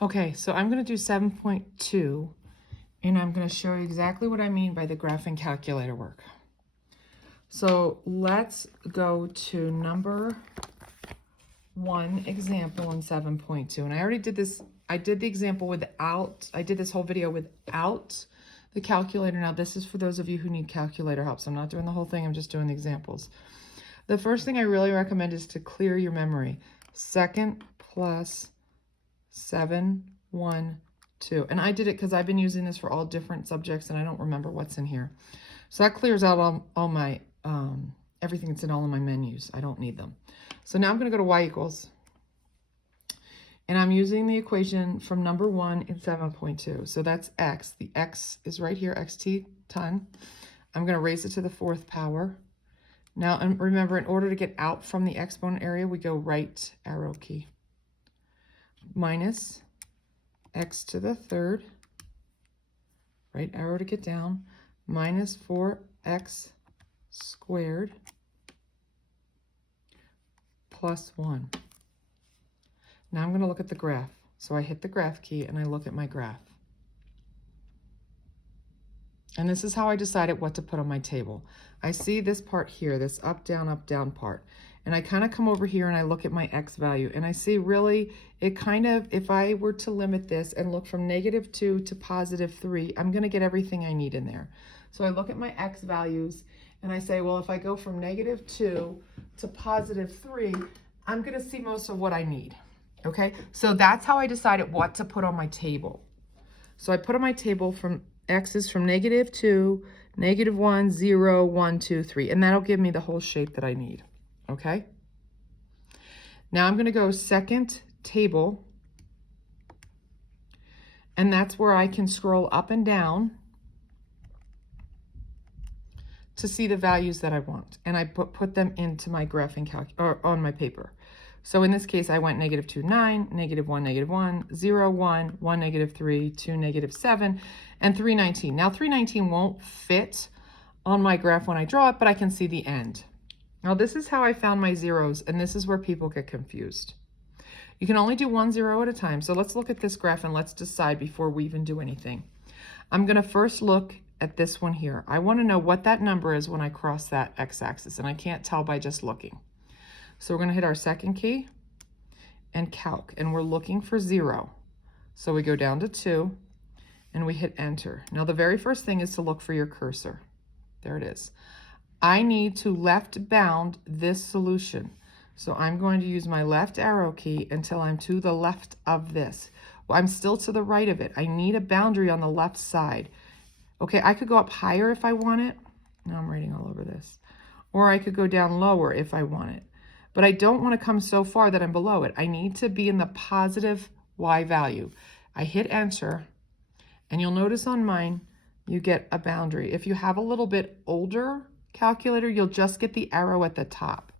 Okay, so I'm going to do 7.2, and I'm going to show you exactly what I mean by the graphing calculator work. So let's go to number 1 example in 7.2. And I already did this. I did the example without, I did this whole video without the calculator. Now this is for those of you who need calculator help. So I'm not doing the whole thing. I'm just doing the examples. The first thing I really recommend is to clear your memory. Second plus 7, 1, 2. And I did it because I've been using this for all different subjects and I don't remember what's in here. So that clears out all my, everything that's in all of my menus. I don't need them. So now I'm going to go to y equals. And I'm using the equation from number 1 in 7.2. So that's x. The x is right here, xt ton. I'm going to raise it to the 4th power. Now, and remember, in order to get out from the exponent area, we go right arrow key. Minus x to the 3rd, right arrow to get down, minus 4x squared plus 1. Now I'm going to look at the graph. So I hit the graph key and I look at my graph. And this is how I decided what to put on my table. I see this part here, this up, down part. And I kind of come over here and I look at my x value. And I see really, it kind of, if I were to limit this and look from -2 to +3, I'm going to get everything I need in there. So I look at my x values and I say, well, if I go from -2 to +3, I'm going to see most of what I need. Okay, so that's how I decided what to put on my table. So I put on my table from x is from -2, -1, 0, 1, 2, 3, and that'll give me the whole shape that I need. Okay, now I'm going to go second table, and that's where I can scroll up and down to see the values that I want, and I put them into my graphing or on my paper. So in this case, I went -2, 9, -1, -1, 0, 1, 1, -3, 2, -7, and 3, 19. Now 3, 19 won't fit on my graph when I draw it, but I can see the end. Now this is how I found my zeros, and this is where people get confused. You can only do 1 0 at a time. So let's look at this graph and let's decide before we even do anything. I'm going to first look at this one here. I want to know what that number is when I cross that x-axis, and I can't tell by just looking. So we're going to hit our second key and calc, and we're looking for 0. So we go down to 2 and we hit enter. Now the very first thing is to look for your cursor. There it is. I need to left bound this solution. So I'm going to use my left arrow key until I'm to the left of this. Well, I'm still to the right of it. I need a boundary on the left side. Okay, I could go up higher if I want it. Now I'm writing all over this. Or I could go down lower if I want it. But I don't want to come so far that I'm below it. I need to be in the positive y value. I hit enter, and you'll notice on mine, you get a boundary. If you have a little bit older calculator, you'll just get the arrow at the top.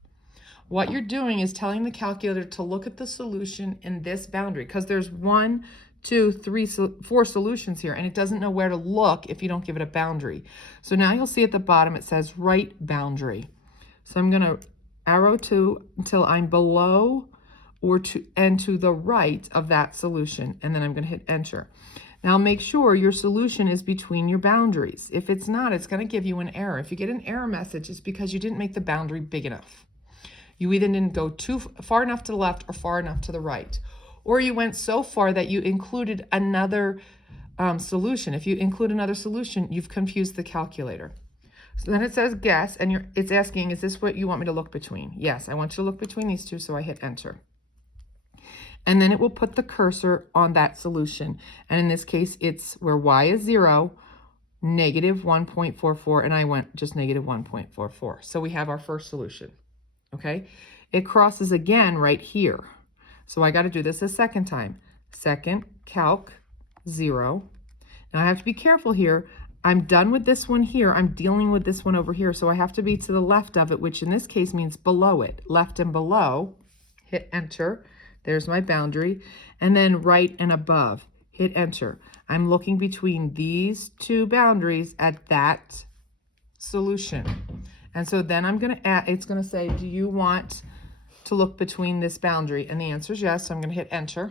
What you're doing is telling the calculator to look at the solution in this boundary, because there's 1, 2, 3, 4 solutions here, and it doesn't know where to look if you don't give it a boundary. So now you'll see at the bottom it says right boundary. So I'm going to arrow to until I'm below or to the right of that solution, and then I'm going to hit enter. Now make sure your solution is between your boundaries. If it's not, it's going to give you an error. If you get an error message, it's because you didn't make the boundary big enough. You either didn't go too far enough to the left or far enough to the right, or you went so far that you included another solution. If you include another solution, you've confused the calculator. So then it says guess, and it's asking, is this what you want me to look between? Yes, I want you to look between these two, so I hit enter. And then it will put the cursor on that solution. And in this case, it's where y is 0, -1.44, and I went just -1.44. So we have our first solution, okay? It crosses again right here. So I got to do this a second time. Second, calc, 0. Now I have to be careful here. I'm done with this one here. I'm dealing with this one over here. So I have to be to the left of it, which in this case means below it. Left and below. Hit enter. There's my boundary. And then right and above. Hit enter. I'm looking between these two boundaries at that solution. And so then I'm going to add, it's going to say, do you want to look between this boundary? And the answer is yes. So I'm going to hit enter.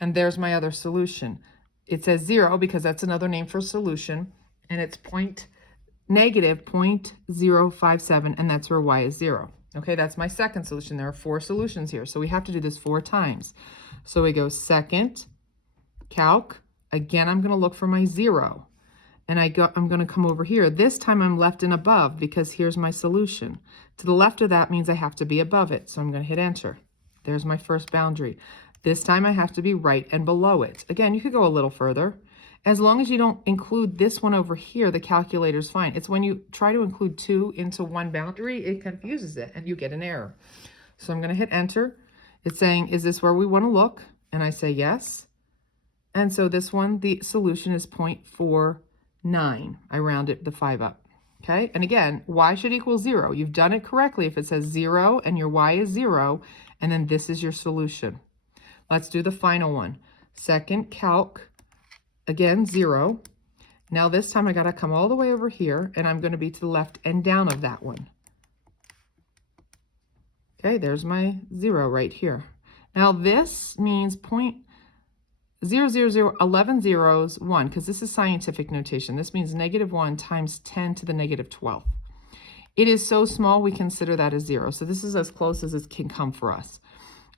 And there's my other solution. It says 0 because that's another name for solution, and it's negative 0.057, and that's where y is 0. Okay, that's my second solution. There are 4 solutions here, so we have to do this 4 times. So we go second, calc. Again, I'm going to look for my 0. And I'm going to come over here. This time I'm left and above because here's my solution. To the left of that means I have to be above it. So I'm going to hit enter. There's my first boundary. This time I have to be right and below it. Again, you could go a little further. As long as you don't include this one over here, the calculator's fine. It's when you try to include 2 into one boundary, it confuses it and you get an error. So I'm going to hit enter. It's saying, is this where we want to look? And I say yes. And so this one, the solution is 0.49. I rounded the 5 up. Okay, and again, y should equal 0. You've done it correctly if it says 0 and your y is 0, and then this is your solution. Let's do the final one. Second calc, again, 0. Now this time I got to come all the way over here, and I'm going to be to the left and down of that one. Okay, there's my 0 right here. Now this means 11 zeros, 1, because this is scientific notation. This means -1 times 10 to the -12th. It is so small, we consider that as 0. So this is as close as it can come for us.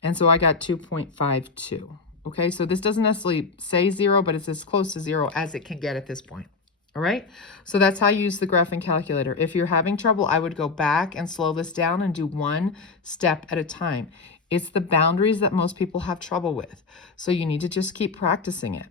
And so I got 2.52. Okay, so this doesn't necessarily say 0, but it's as close to 0 as it can get at this point. All right, so that's how you use the graphing calculator. If you're having trouble, I would go back and slow this down and do one step at a time. It's the boundaries that most people have trouble with. So you need to just keep practicing it.